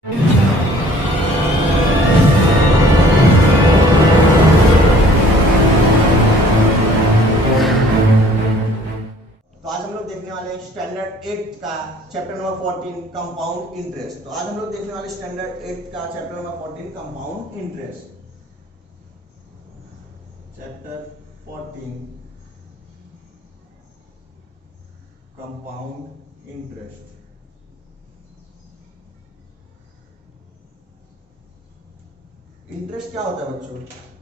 Standard 8 का chapter number 14 compound interest. तो आज हम लोग देखने वाले स्टैंडर्ड 8 का chapter number 14 compound interest. Chapter 14 compound interest. Interest क्या होता है बच्चों?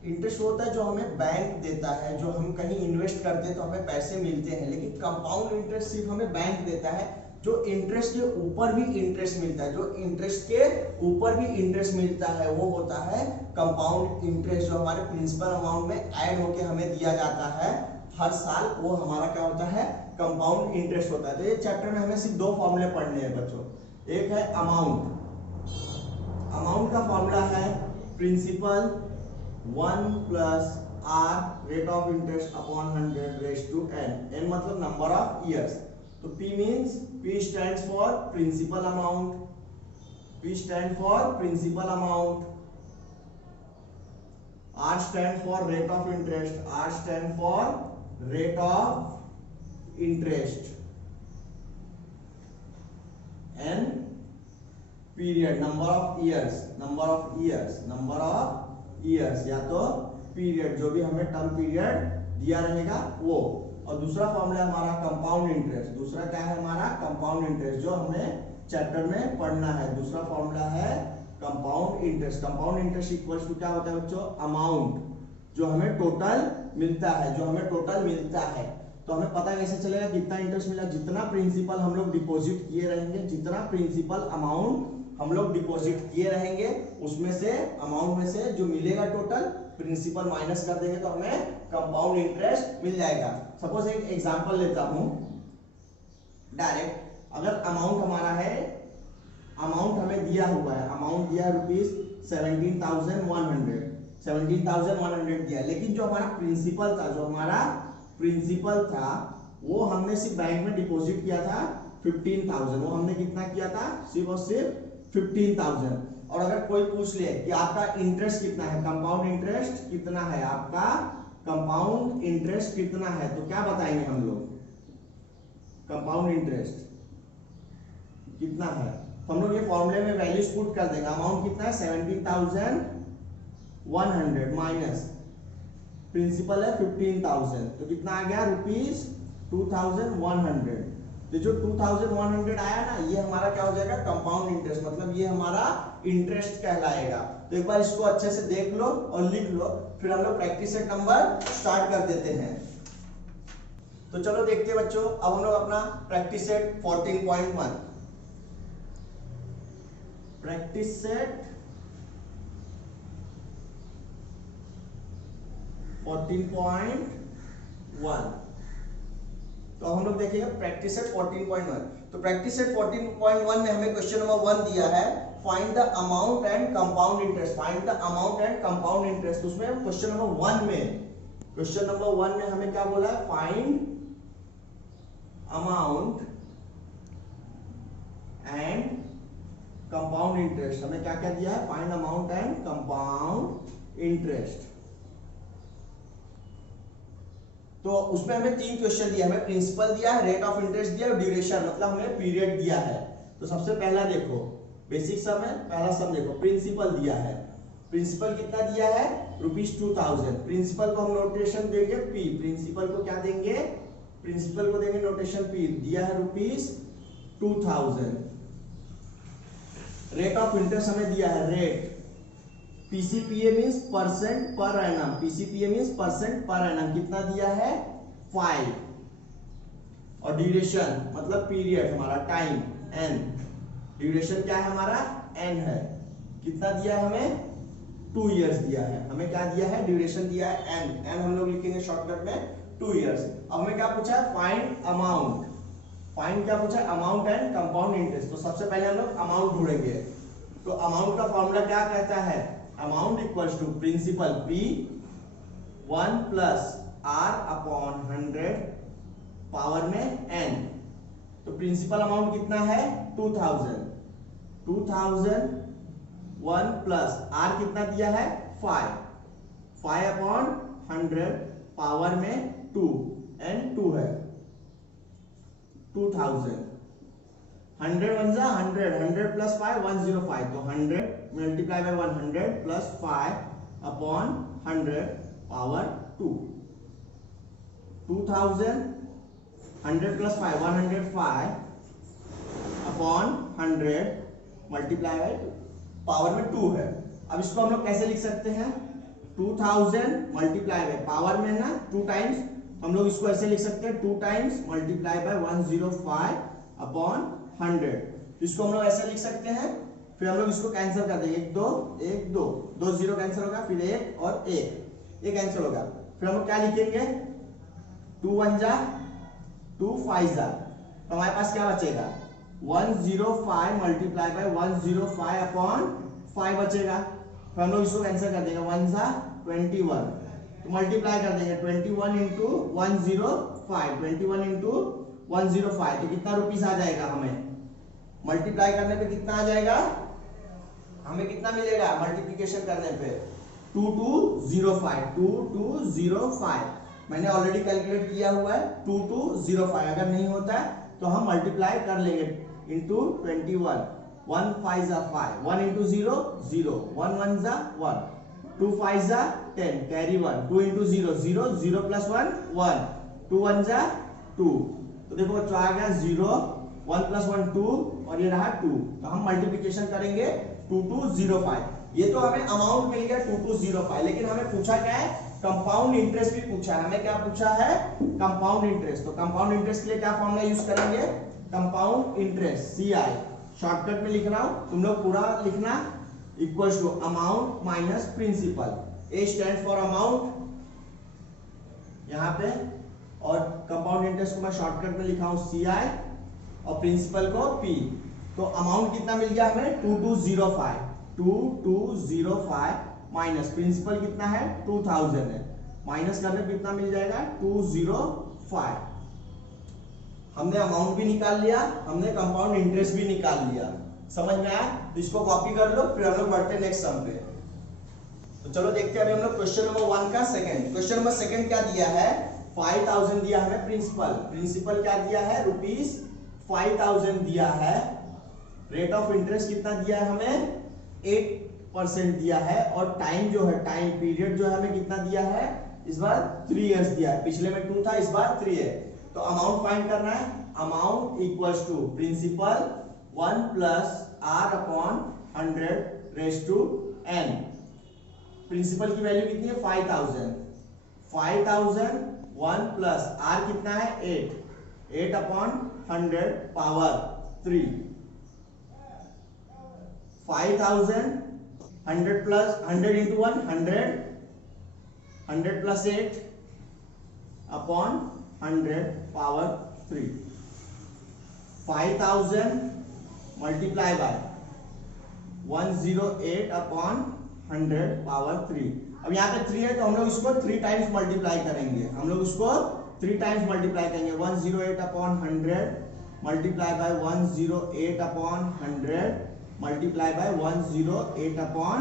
इंटरेस्ट होता है जो हमें बैंक देता है, जो हम कहीं इन्वेस्ट करते हैं तो हमें पैसे मिलते हैं। लेकिन कंपाउंड इंटरेस्ट सिर्फ हमें बैंक देता है, जो इंटरेस्ट के ऊपर भी इंटरेस्ट मिलता है, जो इंटरेस्ट के ऊपर भी इंटरेस्ट मिलता है वो होता है कंपाउंड इंटरेस्ट, जो हमारे प्रिंसिपल अमाउंट में ऐड होके हमें दिया जाता है हर साल। वो हमारा क्या होता है? कंपाउंड इंटरेस्ट होता है। तो ये चैप्टर में हमें सिर्फ दो फॉर्मूले पढ़ने हैं बच्चों। एक है अमाउंट, अमाउंट का फॉर्मूला है principal 1 plus R rate of interest upon 100 raise to n। n मतलब नंबर ऑफ इयर्स। तो P means P stands for principal amount, P stand for principal amount, R stand for rate of interest, R stand for rate of interest, n period number of years, number of years, number of years या तो period, जो भी हमें term period दिया रहेगा वो। और दूसरा फॉर्मूला हमारा कंपाउंड इंटरेस्ट। दूसरा क्या है हमारा? कंपाउंड इंटरेस्ट, जो हमें चैप्टर में पढ़ना है। दूसरा फॉर्मूला है compound interest. Compound interest equals to क्या होता है बच्चों? अमाउंट, जो हमें टोटल मिलता है, जो हमें टोटल मिलता है। तो हमें पता कैसे चलेगा कितना इंटरेस्ट मिला? जितना प्रिंसिपल हम लोग डिपॉजिट किए रहेंगे, जितना प्रिंसिपल अमाउंट हम लोग डिपॉजिट किए रहेंगे, उसमें से अमाउंट में से जो मिलेगा टोटल, प्रिंसिपल माइनस कर देंगे तो हमें कंपाउंड इंटरेस्ट मिल जाएगा। सपोज एक एग्जांपल लेता हूं डायरेक्ट। अगर अमाउंट हमारा है, अमाउंट हमें दिया हुआ है, अमाउंट दिया रुपीज 17,100, 17,100 दिया। लेकिन जो हमारा प्रिंसिपल था, जो हमारा प्रिंसिपल था वो हमने सिर्फ बैंक में डिपॉजिट किया था 15,000। वो हमने कितना किया था? सिर्फ और सिर्फ 15,000। और अगर कोई पूछ ले कि आपका इंटरेस्ट कितना है, कंपाउंड इंटरेस्ट कितना है, आपका कंपाउंड इंटरेस्ट कितना है, तो क्या बताएंगे हम लोग? कंपाउंड इंटरेस्ट कितना है तो हम लोग ये फॉर्मूले में वैल्यूज पुट कर देंगे। अमाउंट कितना है? 17,100 माइनस प्रिंसिपल है 15,000, तो कितना आ गया? रुपीज 2,100। तो जो 2,100 आया ना, ये हमारा क्या हो जाएगा? कंपाउंड इंटरेस्ट, मतलब ये हमारा इंटरेस्ट कहलाएगा। तो एक बार इसको अच्छे से देख लो और लिख लो, फिर हम लोग प्रैक्टिस सेट नंबर स्टार्ट कर देते हैं। तो चलो देखते हैं बच्चों, अब हम लोग अपना प्रैक्टिस सेट 14.1, प्रैक्टिस सेट 14.1। तो हम लोग देखेंगे प्रैक्टिस सेट 14.1। तो प्रैक्टिस सेट 14.1 में हमें क्वेश्चन नंबर 1 दिया है, find the amount and compound interest. Find the amount and compound interest. उसमें क्वेश्चन नंबर 1 में हमें क्या बोला है? Find amount and compound interest. हमें क्या क्या दिया है? Find amount and compound interest. तो उसमें हमें 3 क्वेश्चन दिया है। हमें प्रिंसिपल दिया है, रेट ऑफ इंटरेस्ट दिया और ड्यूरेशन, मतलब हमें पीरियड दिया है। तो सबसे पहला देखो, बेसिक सम है, पहला सम देखो, प्रिंसिपल दिया है। प्रिंसिपल कितना दिया है? रुपीज 2,000। प्रिंसिपल को हम नोटेशन देंगे P। प्रिंसिपल को क्या देंगे? प्रिंसिपल को देंगे नोटेशन P। दिया है रुपीज 2,000। रेट ऑफ इंटरेस्ट हमें दिया है rate, PCPA means percent per annum, PCPA means percent per annum, कितना दिया है? 5। और ड्यूरेशन मतलब पीरियड, हमारा टाइम n। ड्यूरेशन क्या है हमारा? n है। कितना दिया है हमें? 2 इयर्स दिया है। हमें क्या दिया है? ड्यूरेशन दिया है n। n हम लोग लिखेंगे शॉर्टकट में 2 इयर्स। अब हमें क्या पूछा है? Find amount. फाइंड क्या पूछा है? Amount and compound interest. तो सबसे पहले हम लोग अमाउंट ढूंढेंगे। तो अमाउंट का फॉर्मूला क्या कहता है? Amount equals to principal P 1 plus R upon 100 power में n। तो प्रिंसिपल अमाउंट कितना है? 2,000। 2001 प्लस आर कितना दिया है 5 अपॉन 100 पावर में 2 एंड 2 है 2000 100 वन जा 100 प्लस 5 105 तो 100 multiply by 100 plus 5 upon 100 power 2 2000 100 plus 5 105 upon 100 multiply by power में 2 है। अब इसको हम लोग कैसे लिख सकते हैं 2000 मल्टीप्लाई बाय पावर में ना 2 टाइम्स हम लोग इसको ऐसे लिख सकते हैं 2 टाइम्स मल्टीप्लाई बाय 105 अपॉन 100 इसको हम लोग ऐसे लिख सकते हैं। फिर हम लोग इसको कैंसिल कर देंगे 1 2 2 0 कैंसिल होगा फिर 1 और 1 ये कैंसिल होगा। फिर हम लोग क्या लिखेंगे 2 1 जा 2 5 जा तो हमारे पास क्या बचेगा 105 मल्टीप्लाई बाय 105 अपॉन 5 बचेगा। फिर हम लोग इसको कैंसिल कर देंगे 1 जा 21 तो मल्टीप्लाई कर देंगे 21 इंटू 105 21 इंटू 105 तो कितना रुपीस आ जाएगा हमें मल्टीप्लाई करने पे कितना आ जाएगा हमें कितना मिलेगा मल्टीप्लिकेशन करने पे 2205 मैंने ऑलरेडी कैलकुलेट किया हुआ है 2205 अगर नहीं होता है तो हम मल्टीप्लाई कर लेंगे इंटू 21 1 5 जा 5 1 इंटू 0 0 1 1 जा 1 2 5 जा 10 कैरी 1 2 इंटू 0 0 0 प्लस 1 1 2 1 जा 2 तो देखो बच्चों आ गया 0 1 प्लस 1 2 और ये रहा 2 तो हम मल्टीप्लिकेशन करेंगे 2205 ये तो हमें अमाउंट मिल गया 2205 लेकिन हमें पूछा क्या है कंपाउंड इंटरेस्ट भी पूछा है। हमें क्या पूछा है कंपाउंड इंटरेस्ट तो कंपाउंड इंटरेस्ट के लिए क्या फॉर्मूला यूज करेंगे कंपाउंड इंटरेस्ट CI शॉर्टकट में लिख रहा हूं तुम लोग पूरा लिखना equals to amount minus principal A stand for amount यहां पे और कंपाउंड इंटरेस्ट को मैं शॉर्टकट में लिखा हूं CI और प्रिंसिपल को P तो अमाउंट कितना मिल गया हमें 2205 माइनस प्रिंसिपल कितना है 2000 है माइनस करने पे कितना मिल जाएगा 205 हमने अमाउंट भी निकाल लिया हमने कंपाउंड इंटरेस्ट भी निकाल लिया समझ में आया तो इसको कॉपी कर लो फिर हम लोग बढ़ते हैं नेक्स्ट सम पे। तो चलो देखते हैं अभी हम लोग क्वेश्चन नंबर 1 का सेकंड क्वेश्चन नंबर सेकंड क्या दिया है 5000 दिया हमें प्रिंसिपल क्या दिया है ₹5000 दिया है रेट ऑफ इंटरेस्ट कितना दिया है हमें 8% दिया है और टाइम जो है टाइम पीरियड जो है हमें कितना दिया है इस बार 3 इयर्स दिया है पिछले में 2 था इस बार 3 है। तो अमाउंट फाइंड करना है amount equals to principal 1 plus r upon 100 raise to n principal की वैल्यू कितनी है 5000 1 प्लस r कितना है 8 upon 100 power 3 5000 100 plus 100 into 100 plus 8 upon 100 power 3 5000 multiply by 108 upon 100 power 3 अब यहाँ पे 3 है तो हम लोग इसको 3 टाइम्स मल्टीप्लाई करेंगे 108 upon 100 multiply by 108 upon 100 multiply by 108 upon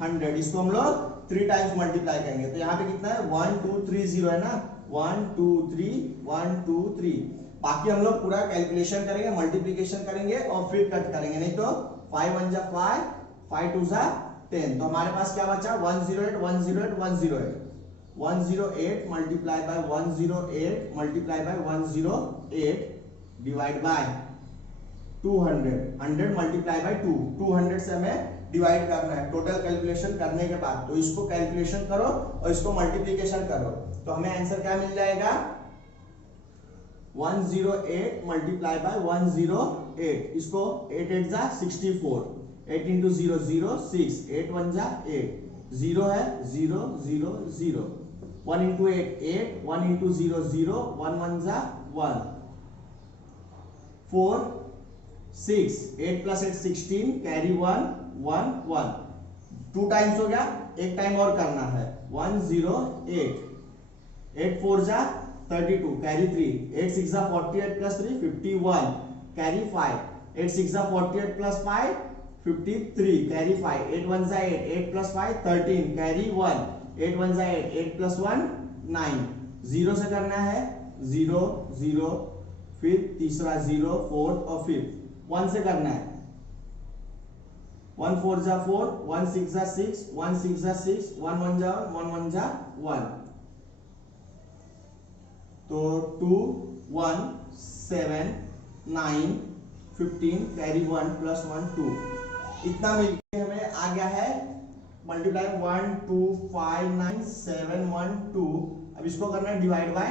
100 इसको हम लोग 3 टाइम्स मल्टीप्लाई करेंगे तो यहाँ पे कितना है 1 2 3 0 है ना 1 2 3 1 2 3 बाकी हम लोग पूरा कैलकुलेशन करेंगे मल्टीप्लिकेशन करेंगे और फिर कट करेंगे नहीं तो 5 1 जा 5 5 2 जा 10 तो हमारे पास क्या बचा 108 multiply by 108 multiply by 108 divide by 200 100 multiply by 200 से हमें डिवाइड करना है टोटल कैलकुलेशन करने के बाद तो इसको कैलकुलेशन करो और इसको मल्टीप्लिकेशन करो तो हमें आंसर क्या मिल जाएगा 108 मल्टीप्लाई बाय 108 इसको 8 8 जा 64 8 इंटू 0 0 6 8 1 जा 8 0 है 0 0 0 1 इंटू 8 8 1 इंटू 0 0 1 1 जा 1 4 6 8 प्लस 8 16 कैरी 1 1 1 2 टाइम्स हो गया एक टाइम और करना है 108 8 4 जा 32 कैरी 3 8 6 जा 48 प्लस 3 51 कैरी 5 8 6 जा 48 प्लस 5 53 कैरी 5, 8 1 जा 8, 8 प्लस 5 13 कैरी 1, 8 1 जा 8, 8 प्लस 1 9, 0 से करना है 0 0, फिर तीसरा 0 4 और फिर 1 से करना है 1 4 जा 4, 1 6 जा 6, 1 6 जा 6, 1 1 जा 1, 1 1 जा 1, तो 2 1 7 9 15 कैरी 1 प्लस 1 2, इतना मिलके हमें आ गया है मल्टीप्लाई 1 2 5 9 7 1 2। अब इसको करना है डिवाइड बाय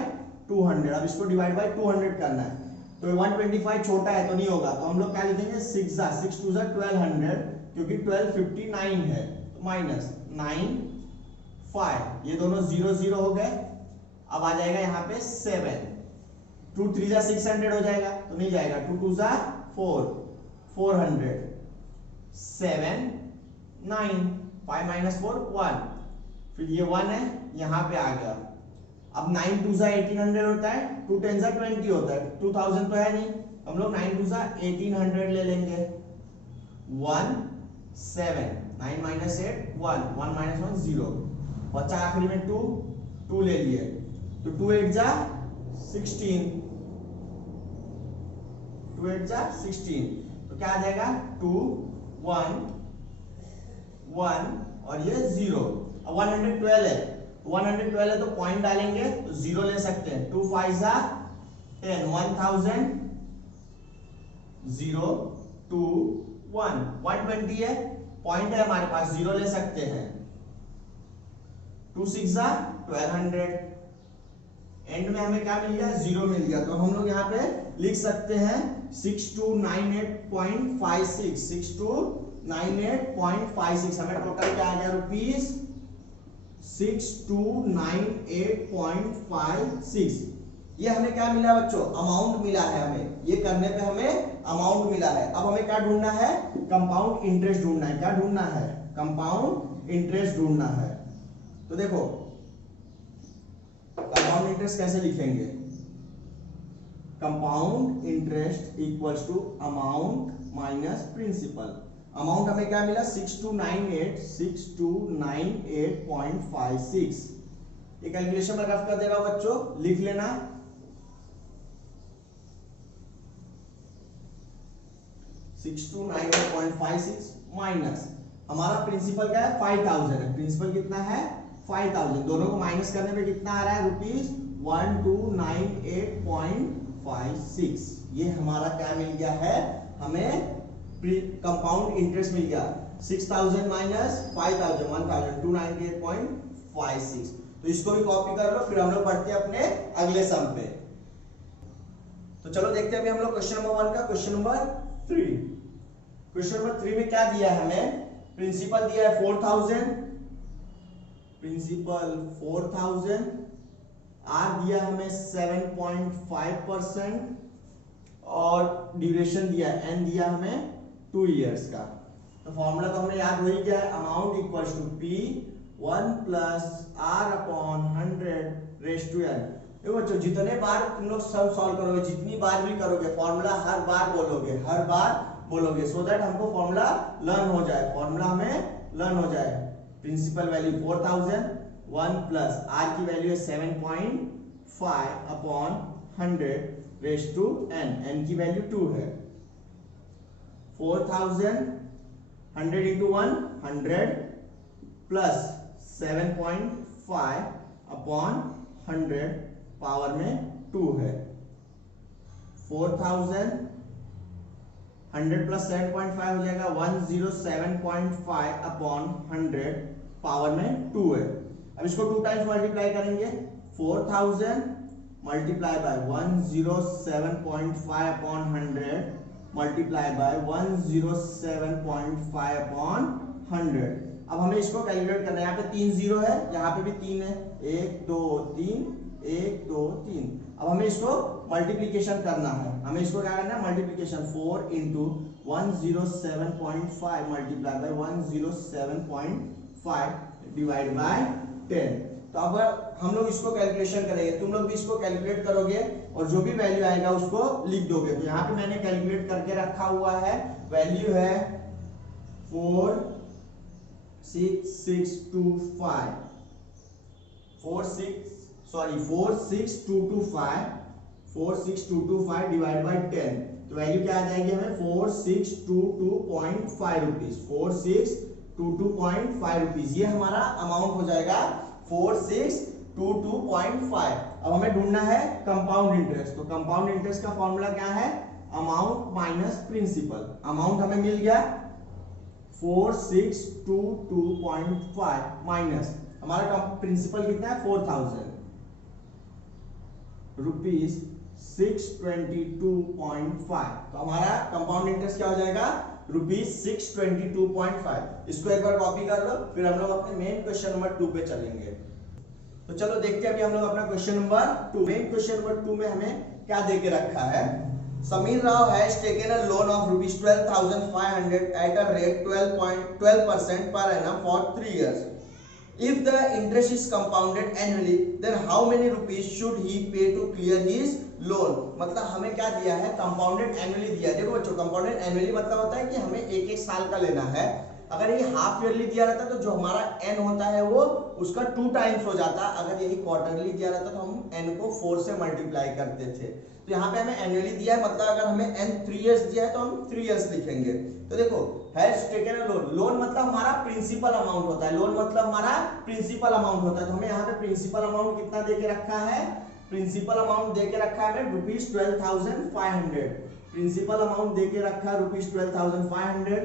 200, अब इसको डिवाइड बाय 200 करना है, तो 125 छोटा है तो नहीं होगा, तो हम लोग क्या लिखेंगे 6 जा 6 2 जा 1200, क्योंकि 1259 है, तो माइनस 9 5, ये दोनों 0 0 हो गए। अब आ जाएगा यहाँ पे 7, 2 3 जा 600 हो जाएगा, तो नहीं जाएगा, 2 2 जा 4 400, 7 9 5 माइनस 4 1, फिर ये 1 है यहाँ पे आ गया। अब 9 2 जा 1800 होता है, 2 10 जा 20 होता है, 2000 तो है नहीं, हम लोग 9 2 जा 1800 ले लेंगे, 1 7 9 माइनस 8 1 1 माइनस 1 0, बचा आखिरी में 2 2 ले लिए, तो 2 8 जा 16, 2 8 जा 16, तो क्या आ जाएगा 2 1 1 और ये 0। अब 112 है, 112 है तो पॉइंट डालेंगे तो 0 ले सकते हैं, 2 5 जा 10, 1000 0 2 1, 120 है, पॉइंट है हमारे पास, 0 ले सकते हैं, 2 6 जा 1200, एंड में हमें क्या मिल गया 0 मिल गया, तो हम लोग यहाँ पे लिख सकते हैं 6298.56, 6298.56, हमें टोटल क्या आ गया रुपीस 6298.56। ये हमें क्या मिला बच्चों, अमाउंट मिला है, हमें ये करने पे हमें अमाउंट मिला है। अब हमें क्या ढूंढना है, कंपाउंड इंटरेस्ट ढूंढना है, क्या ढूंढना है, कंपाउंड इंटरेस्ट ढूंढना है। तो देखो कंपाउंड इंटरेस्ट कैसे लिखेंगे, compound interest equals to amount minus principal. Amount हमें क्या मिला 6298.56, ये कैलकुलेशन में रफ कर दे रहा हूं बच्चों, लिख लेना 6298.56 माइनस हमारा प्रिंसिपल क्या है 5000 है, प्रिंसिपल कितना है 5000, दोनों को माइनस करने पे कितना आ रहा है रुपीस 1298.56। ये हमारा क्या मिल गया है, हमें कंपाउंड इंटरेस्ट मिल गया 6000 माइनस 5000 1298.56। तो इसको भी कॉपी कर लो, फिर हम लोग पढ़ते हैं अपने अगले सम पे। तो चलो देखते हैं अभी हम लोग क्वेश्चन नंबर 1 का क्वेश्चन नंबर 3। क्वेश्चन नंबर 3 में क्या दिया है हमें, प्रिंसिपल दिया है 4000, प्रिंसिपल 4000, आर दिया हमें 7.5% और ड्यूरेशन दिया एन दिया हमें 2 इयर्स का। तो फॉर्मूला तो हमें याद वही क्या है, amount equals to P 1 plus R upon 100 raise to N. देखो बच्चों जितने बार तुम लोग सब सॉल्व करोगे, जितनी बार भी करोगे, फॉर्मूला हर बार बोलोगे, सो दैट हमको फॉर्मूला लर्न हो जाए, फॉर्मूला हमें लर्न हो जाए। प्रिंसिपल वैल्यू 4000, 1 प्लस आर की वैल्यू है 7.5 upon 100 raise to N, N की वैल्यू 2 है। 4000 100 into 1 100 प्लस 7.5 अपॉन 100 पावर में 2 है। 4000 100 प्लस 7.5 हो जाएगा 107.5 अपॉन 100 पावर में 2 है। अब इसको 2 टाइम्स मल्टीप्लाई करेंगे, 4000 multiply by 107.5 upon 100 multiply by 107.5 upon 100। अब हमें इसको कैलकुलेट करना है, यहाँ पे 3 0 है, यहाँ पे भी 3 है, 1 2 3 1 2 3। अब हमें इसको मल्टीप्लिकेशन करना है, हमें इसको क्या करना है multiplication, 4 into 107.5 multiply by 107.5 divide by 10। तो अब हम लोग इसको कैलकुलेशन करेंगे, तुम लोग भी इसको कैलकुलेट करोगे और जो भी वैल्यू आएगा उसको लिख दोगे। तो यहाँ पे मैंने कैलकुलेट करके रखा हुआ है, वैल्यू है 46,225 डिवाइड बाई 10, तो वैल्यू क्या आ जाएगी हमें 4622.5 रुपीज, 4622.5 रुपीज, ये हमारा अमाउंट हो जाएगा 4622.5। अब हमें ढूंढना है कंपाउंड इंटरेस्ट, तो कंपाउंड इंटरेस्ट का फॉर्मूला क्या है, अमाउंट माइनस प्रिंसिपल। अमाउंट हमें मिल गया 4622.5 माइनस हमारा प्रिंसिपल कितना है 4000 रुपीज 622.5, तो हमारा कंपाउंड इंटरेस्ट क्या हो जाएगा रुपीज 622.5। इसको एक बार कॉपी कर लो, फिर हम लोग अपने मेन क्वेश्चन नंबर 2 पे चलेंगे। तो चलो देखते हैं अभी हम लोग अपना question number 2। Main question number 2 में हमें क्या दे के रखा है, Sameer Rao has taken a loan of rupees 12,500 at a rate 12% per annum for 3 years. If the interest is compounded annually, then how many rupees should he pay to clear his loan? मतलब हमें क्या दिया है, कंपाउंडेड एनुअली दिया है। देखो बच्चों, compounded annually मतलब होता है कि हमें एक एक साल का लेना है। अगर ये हाफ ईयरली दिया रहता तो जो हमारा एन होता है वो उसका 2 टाइम्स हो जाता। अगर यही क्वार्टरली दिया रहता तो हम एन को 4 से मल्टीप्लाई करते थे। तो यहाँ पे हमें एनुअली दिया है, मतलब अगर हमें एन 3 इयर्स दिया है तो हम 3 इयर्स लिखेंगे। तो देखो has taken a loan, loan मतलब हमारा प्रिंसिपल अमाउंट होता है, लोन मतलब हमारा प्रिंसिपल अमाउंट होता है। तो हमें यहाँ पे प्रिंसिपल अमाउंट कितना दे के रखा है, प्रिंसिपल अमाउंट दे के रखा है हमें रुपीज 12,500, प्रिंसिपल अमाउंट दे के रखा है रुपीज 12,500।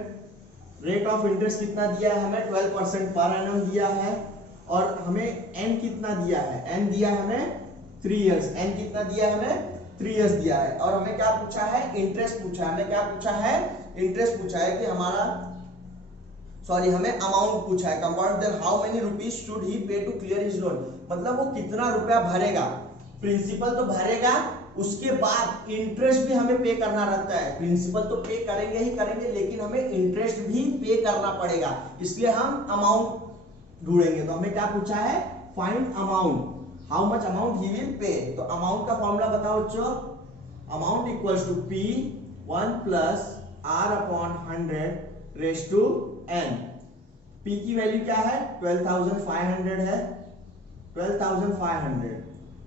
रेट ऑफ इंटरेस्ट कितना दिया है हमें 12% पर एनम दिया है, और हमें एन कितना दिया है, एन दिया है हमें 3 इयर्स, एन कितना दिया है हमें 3 इयर्स दिया है। और हमें क्या पूछा है, इंटरेस्ट पूछा है, हमें क्या पूछा है, इंटरेस्ट पूछा है कि हमारा हमें अमाउंट पूछा है compound, then how many rupees should he pay to clear his loan, मतलब वो कितना रुपया भरेगा। प्रिंसिपल तो भरेगा, उसके बाद इंटरेस्ट भी हमें पे करना रहता है। प्रिंसिपल तो पे करेंगे ही करेंगे, लेकिन हमें इंटरेस्ट भी पे करना पड़ेगा, इसलिए हम अमाउंट ढूंढेंगे। तो हमें क्या पूछा है, find amount, how much amount he will pay. तो अमाउंट का फॉर्मूला बताओ बच्चों, amount equals to P 1 plus R upon 100 raise to n। P की वैल्यू क्या है 12,500 है, 12,500,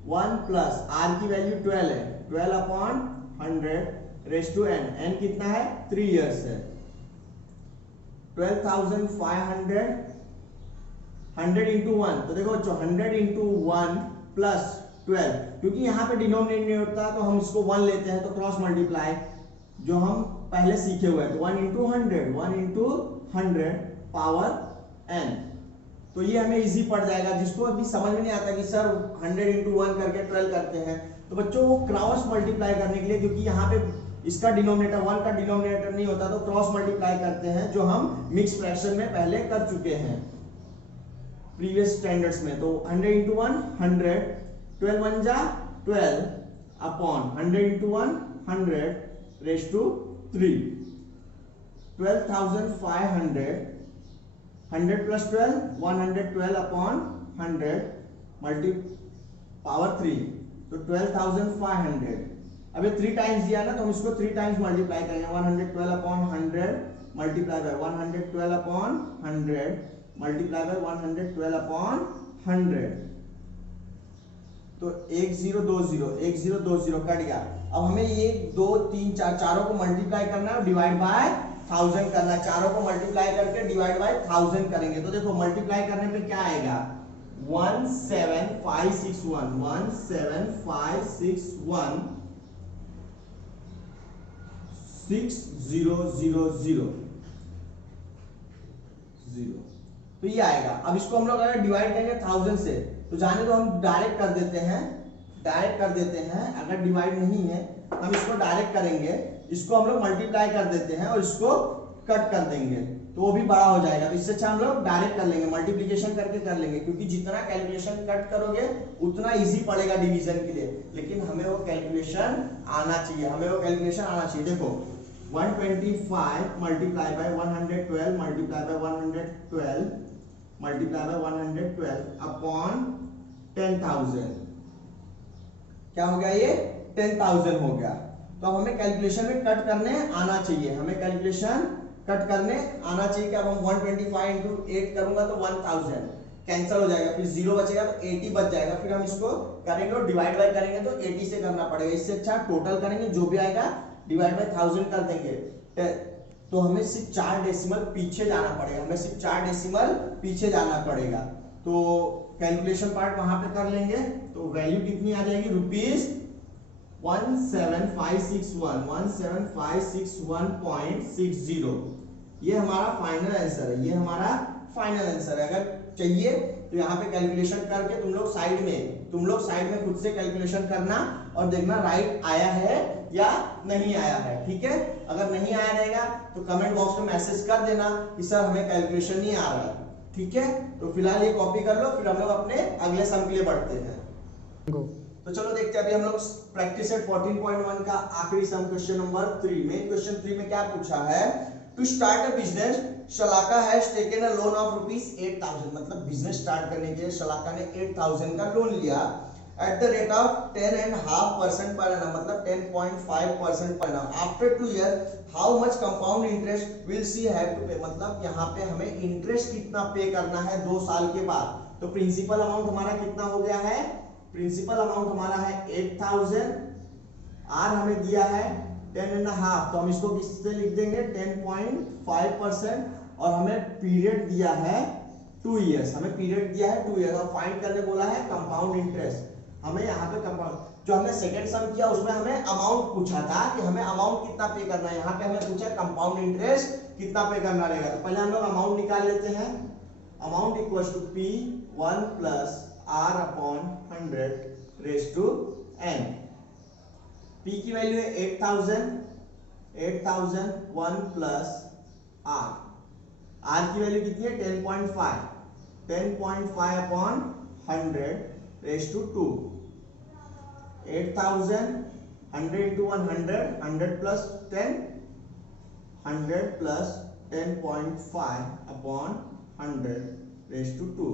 1 प्लस R की वैल्यू 12 है, 12 upon 100 raise to n, n कितना है 3 इयर्स है। 12,500 100 इंटू 1, तो देखो बच्चों 100 इंटू 1 प्लस 12, क्योंकि यहाँ पे डिनोमिनेटर नहीं होता तो हम इसको 1 लेते हैं, तो क्रॉस मल्टीप्लाई जो हम पहले सीखे हुए हैं, तो 1 इंटू 100 पावर n। तो ये हमें इजी पड़ जाएगा। जिसको अभी समझ में नहीं आता कि सर 100 इंटू 1 करके 12 करते हैं, तो बच्चों वो क्रॉस मल्टीप्लाई करने के लिए, क्योंकि यहाँ पे इसका डिनोमिनेटर 1 का डिनोमिनेटर नहीं होता, तो क्रॉस मल्टीप्लाई करते हैं, जो हम मिक्स फ्रैक्शन में पहले कर चुके हैं प्रीवियस स्टैंडर्ड्स में। तो 100 इंटू 1 100, 12 1 जा 12 upon 100 into 1 100 raise to 3, 12,500, 100 plus 12 112 upon 100 multi power 3, तो 12,500। अब ये 3 टाइम्स दिया ना, तो हम इसको 3 टाइम्स मल्टीप्लाई करेंगे, 112 upon 100 multiply by 112 upon 100 multiply by 112 upon 100, तो 1020 कट गया। अब हमें ये 2 3 4 चारों को मल्टीप्लाई करना है, डिवाइड बाय 1000 करना है। चारों को मल्टीप्लाई करके डिवाइड बाय 1000 करेंगे, तो देखो मल्टीप्लाई करने पे क्या आएगा 17561, 17561 6000 तो ये आएगा। अब इसको हम लोग अगर डिवाइड करेंगे 1000 से, तो जाने तो हम डायरेक्ट कर देते हैं, अगर डिवाइड नहीं है तो हम इसको डायरेक्ट करेंगे, इसको हम लोग मल्टीप्लाई कर देते हैं और इसको कट कर देंगे, तो वो भी बड़ा हो जाएगा। तो इससे अच्छा हम लोग डायरेक्ट कर लेंगे, मल्टीप्लिकेशन करके कर लेंगे, क्योंकि जितना कैलकुलेशन कट करोगे उतना इजी पड़ेगा डिवीजन के लिए। लेकिन हमें वो कैलकुलेशन आना चाहिए, देखो 125 multiply by 112 multiply by 112 multiply by 112 upon 10,000, क्या हो गया ये 10,000 हो गया। तो हमें कैलकुलेशन में कट करने आना चाहिए, हमें कैलकुलेशन कट करने आना चाहिए कि अब हम 125 इंटू 8 करूंगा तो 1000 कैंसिल हो जाएगा, फिर 0 बचेगा तो 80 बच जाएगा, फिर हम इसको करेंगे और डिवाइड बाय करेंगे तो 80 से करना पड़ेगा। इससे अच्छा टोटल करेंगे, जो भी आएगा डिवाइड बाय 1000 कर देंगे। तो हमें सिर्फ 4 डेसिमल पीछे जाना पड़ेगा, हमें सिर्फ 4 डेसिमल पीछे जाना पड़ेगा। तो कैलकुलेशन पार्ट वहां पे कर लेंगे। तो वैल्यू कितनी आ जाएगी, रुपीज 17561.60। ये हमारा फाइनल आंसर है, ये हमारा फाइनल आंसर है। अगर चाहिए तो यहाँ पे कैलकुलेशन करके तुम लोग साइड में खुद से कैलकुलेशन करना और देखना राइट आया है या नहीं आया है, ठीक है। अगर नहीं आया रहेगा तो कमेंट बॉक्स में मैसेज कर देना कि सर हमें कैलकुलेशन नहीं आ रहा, ठीक है। तो फिलहाल ये कॉपी कर लो, फिर हम लोग अपने अगले सम के लिए बढ़ते हैं। तो चलो देखते हैं अभी हम लोग प्रैक्टिस सेट 14.1 का आखिरी सम क्वेश्चन नंबर 3 में। क्वेश्चन 3 में क्या पूछा है, to start a business Shalaka has taken a loan of ₹8000। मतलब बिजनेस स्टार्ट करने के लिए शलाका ने 8000 का लोन लिया at the rate of 10.5% per annum, मतलब 10.5% per annum. After 2 years, how much compound interest will she have to pay? मतलब यहाँ पे हमें इंटरेस्ट कितना पे करना है 2 साल के बाद। तो प्रिंसिपल अमाउंट हमारा कितना हो गया है, प्रिंसिपल अमाउंट हमारा है 8000, आर हमें दिया है 10.5, तो हम इसको किससे लिख देंगे 10.5%, और हमें पीरियड दिया है 2 इयर्स, हमें पीरियड दिया है 2 इयर्स, और फाइंड करने बोला है कंपाउंड इंटरेस्ट। हमें यहाँ पे कंपाउंड, जो हमने सेकंड सम किया उसमें हमें अमाउंट पूछा था कि हमें अमाउंट कितना पे करना है, यहाँ पे हमें पूछा कंपाउंड इंटरेस्ट कितना पे करना रहेगा। तो पहले हम लोग अमाउंट निकाल लेते हैं। Amount equals to P1 plus R upon 100 raise to n। P की वैल्यू है 8000, 1 प्लस R, R की वैल्यू कितनी है 10.5 upon 100 raise to 2। 8000, 100 into 100, 100 plus 10, 100 plus 10.5 upon 100 raised to 2।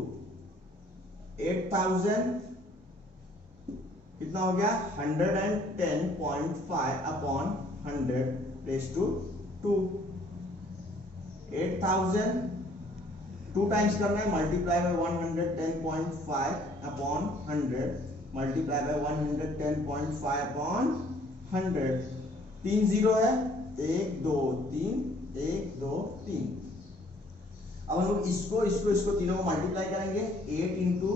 8000 कितना हो गया 110.5 upon 100 raised to 2। 8000 2 टाइम्स करना है, multiply by 110.5 upon 100, multiply by 110.5 upon 100। 3 0 है, 1 2 3, 1 2 3। अब हम लोग इसको तीनों को मल्टीप्लाई करेंगे। 8 into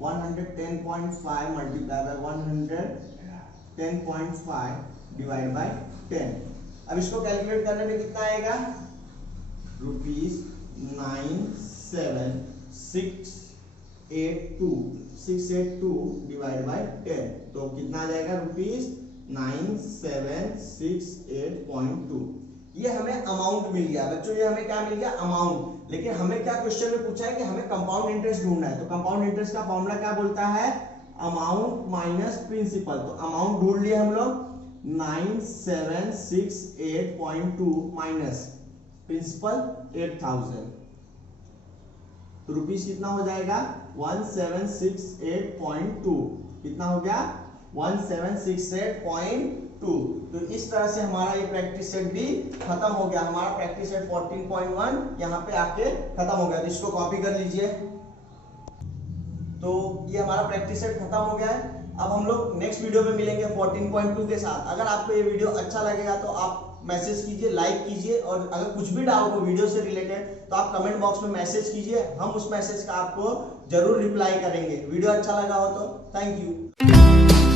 110.5 multiply by 110.5 divide by 10। अब इसको कैलकुलेट करने में कितना आएगा, ₹97682 डिवाइड बाय 10, तो कितना आ जाएगा ₹9768.2। ये हमें अमाउंट मिल गया बच्चों, ये हमें क्या मिल गया अमाउंट। लेकिन हमें क्या क्वेश्चन में पूछा है कि हमें कंपाउंड इंटरेस्ट ढूंढना है। तो कंपाउंड इंटरेस्ट का फॉर्मूला क्या बोलता है, अमाउंट माइनस प्रिंसिपल। तो अमाउंट ढूंढ लिए हम लोग 9768.2 माइनस प्रिंसिपल 8000, तो रुपीस कितना हो जाएगा 1768.2। कितना हो गया 1768.2। तो इस तरह से हमारा ये प्रैक्टिस सेट भी खत्म हो गया। हमारा प्रैक्टिस सेट 14.1 यहाँ पे आके खत्म हो गया। तो इसको कॉपी कर लीजिए। तो ये हमारा प्रैक्टिस सेट खत्म हो गया है। अब हम लोग नेक्स्ट वीडियो में मिलेंगे 14.2 के साथ। अगर आपको ये वीडियो अच्छा लगेगा तो आप मैसेज कीजिए, लाइक कीजिए, और अगर कुछ भी डाउट हो वीडियो से रिलेटेड तो आप कमेंट बॉक्स में मैसेज कीजिए, हम उस मैसेज का आपको जरूर रिप्लाई करेंगे। वीडियो अच्छा लगा हो तो थैंक यू।